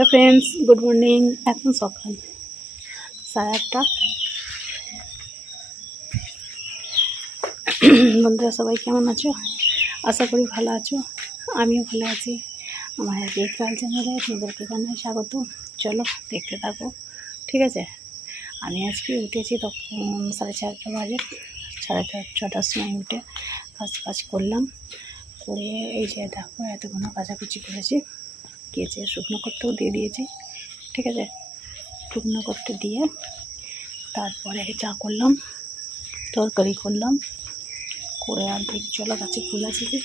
Hello friends, good morning. এখন সকাল। সাড়ে আটটা। বন্ধুরা, সবাই কেমন আছো? আশা করি ভালো আছো। আমিও ভালো আছি। আমার হ্যাপি কাল চ্যানেলে তোমাদেরকে জানাই স্বাগত। চলো দেখতে থাকো। ঠিক আছে? আমি আজকে উঠেছি তখন সাড়ে চারটা বাজে। সাড়ে ছটার সময় উঠে কাজ কাজ করলাম। করে এই যে দেখো, এতক্ষণ কাচাকুচি করেছি। কেচে শুকনো করতেও দিয়ে দিয়েছি, ঠিক আছে? শুকনো করতে দিয়ে তারপরে চা করলাম, তরকারি করলাম, করে আর দেখ, চলো গাছে ফুল আছে কি?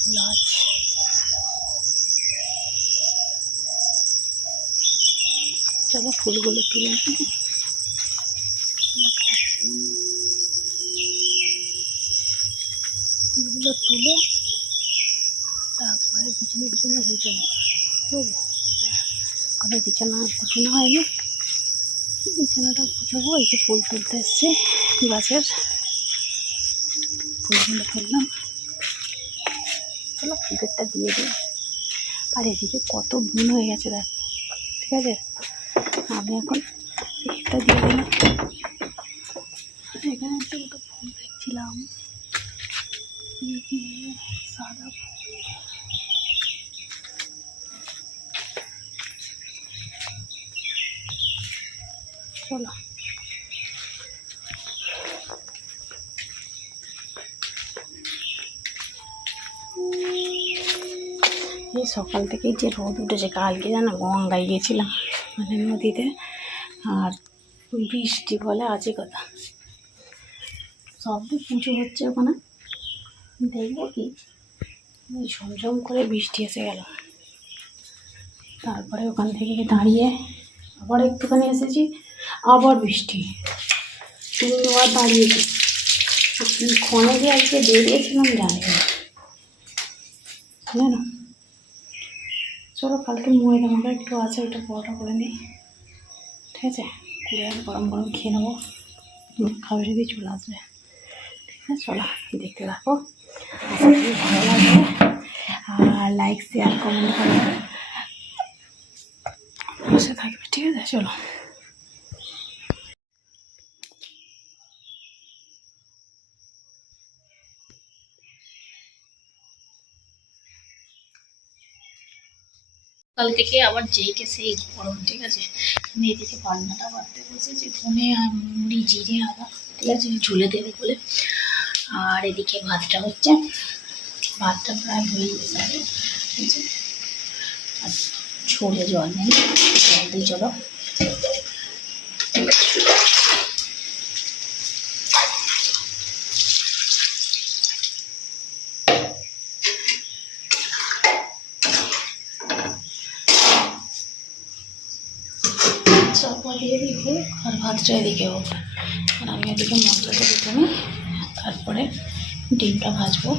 ফুল আছে। চলো ফুলগুলো তুলে ফুলগুলো তুলে তারপরে বিছানা বিছানা আছে? আমি বিছানা গুছানো হয়নি। বিছানাটা গুছাবো, এই যে ফুল তুলতে এসছে, গাছের ফুলগুলো তুললাম। চলো গেটটা দিয়ে দিই। আর এদিকে কত বুন হয়ে গেছে, দেখ। ঠিক আছে? আমি এখন দিয়ে দিলাম। এখানে একটা সকাল থেকেই যে রোদ উঠেছে, কালকে জানো গঙ্গায় গেছিলাম মানে নদীতে। আর বৃষ্টি বলে আছে কথা। সব তো পুজো হচ্ছে ওখানে। দেখব কি ঝমঝম করে বৃষ্টি এসে গেল। তারপরে ওখান থেকে দাঁড়িয়ে আবার একটুখানি এসেছি, আবার বৃষ্টি। তিনবার দাঁড়িয়েছি। ক্ষণে যে আজকে বেরিয়েছিলাম জানি না। জানো? চলো, কালকে ময়দামাটা একটু আছে, ওইটা পরোটা করে নিই। ঠিক আছে? করে আর গরম গরম খেয়ে নেব। খাবে যদি চলে আসবে। ঠিক আছে, চলো, দেখতে করি ভালো লাগবে আর লাইক শেয়ার কমেন্ট করবে বসে থাকবে, ঠিক আছে? চলো। কাল থেকে আবার যেইকে সেই গরম, ঠিক আছে? আমি এদিকে পান্নাটা বাড়তে বসেছি ধনে আর মুড়ি, জিরে, আদা, ঠিক আছে? ঝুলে দেবে বলে। আর এদিকে ভাতটা হচ্ছে, ভাতটা প্রায় হয়ে গেছে ঠিক আছে? আর ছোলে জল নেই, জল দিয়ে চলো। চাপা দিয়ে দিব আর ভাতটা এদিকে হোক আর আমি এদিকে মশলাটা দিতে নিই তারপরে ডিমটা ভাজবো।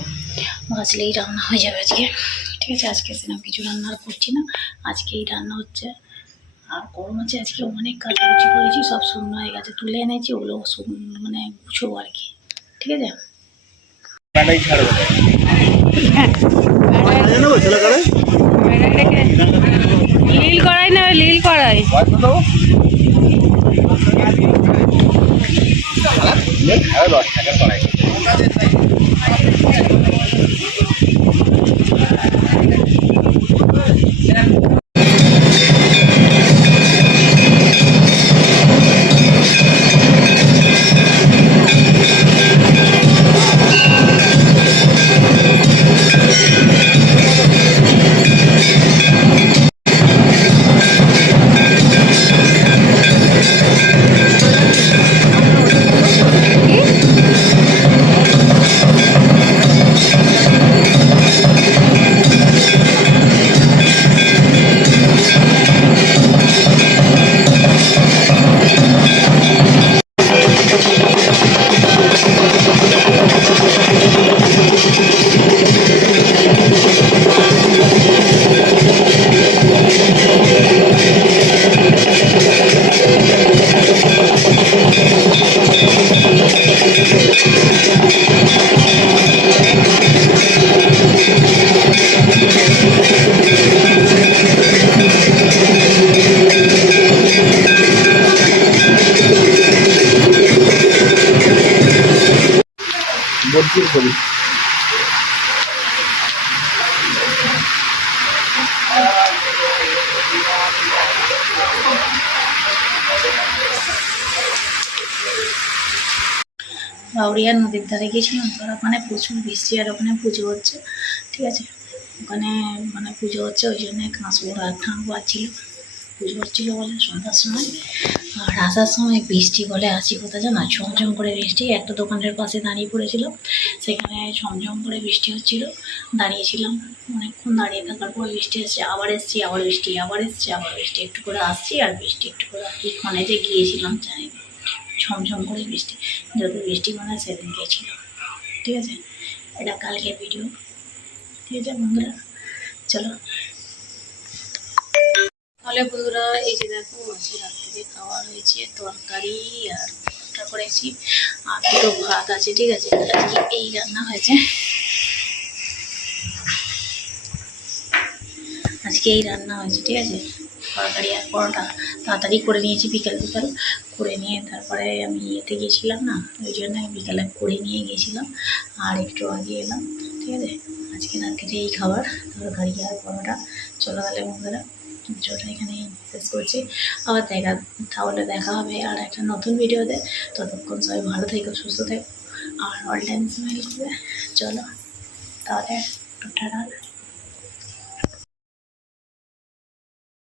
ভাজলেই রান্না হয়ে যাবে আজকে। ঠিক আছে আজকে সেরকম কিছু রান্না আর করছি না। আজকেই রান্না হচ্ছে। আর গরম আছে আজকে অনেক কাটাকুচি করেছি সব শূন্য হয়ে গেছে। তুলে এনেছি ওগুলো মানে গুছবো আর কি। ঠিক আছে ব্যাটাই ছাড়বে জানো ছেলে করে লীল করাই লীল করাই? হ্যাঁ দশ টাকা কড়াই করি বাউরিয়া নদীর ধারে গেছিলাম তো আর ওখানে প্রচুর বৃষ্টি আর ওখানে পুজো হচ্ছে, ঠিক আছে? ওখানে মানে পুজো হচ্ছে, ওই জন্য কাঁচবোড় আর ঠাঁক বাজছিল পুজো হচ্ছিল বলে সন্ধ্যার সময়। আর আসার সময় বৃষ্টি বলে আসি কোথায় জানো? ঝমঝম করে বৃষ্টি একটা দোকানের পাশে দাঁড়িয়ে পড়েছিলাম সেখানে ঝমঝম করে বৃষ্টি হচ্ছিল। দাঁড়িয়েছিলাম, অনেকক্ষণ দাঁড়িয়ে থাকার পর বৃষ্টি এসছে, আবার এসছি, আবার বৃষ্টি, আবার এসছে, আবার বৃষ্টি। একটু করে আসছি আর বৃষ্টি, একটু করে কি ক্ষণে যে গিয়েছিলাম, জানি। ঝমঝম করে বৃষ্টি। যত বৃষ্টি মানে সেদিন গিয়েছিলাম। ঠিক আছে? এটা কালকের ভিডিও ঠিক আছে বন্ধুরা? চলো তাহলে বন্ধুরা, এই যে দেখো, আজকে রাত্রে খাওয়া হয়েছে তরকারি আর পরোটা করেছি আর দুটো ভাত আছে, ঠিক আছে? আজকে এই রান্না হয়েছে। আজকে এই রান্না হয়েছে, ঠিক আছে? তরকারি আর পরোটা। তাড়াতাড়ি করে নিয়েছি বিকেল বিকেল, করে নিয়ে তারপরে আমি ইয়েতে গেছিলাম না, ওই জন্য আমি বিকালে করে নিয়ে গেছিলাম আর একটু আগে এলাম, ঠিক আছে? আজকে রাত্রে এই খাবার, তরকারি আর পরোটা। চলো তাহলে বন্ধুরা। ভিডিওটা এখানে শেষ করছি। আবার দেখা, তাহলে দেখা হবে আর একটা নতুন ভিডিওতে ততক্ষণ সবাই ভালো থেকো, সুস্থ থেকো। আর অল টাইম স্মাইল চলো, তাহলে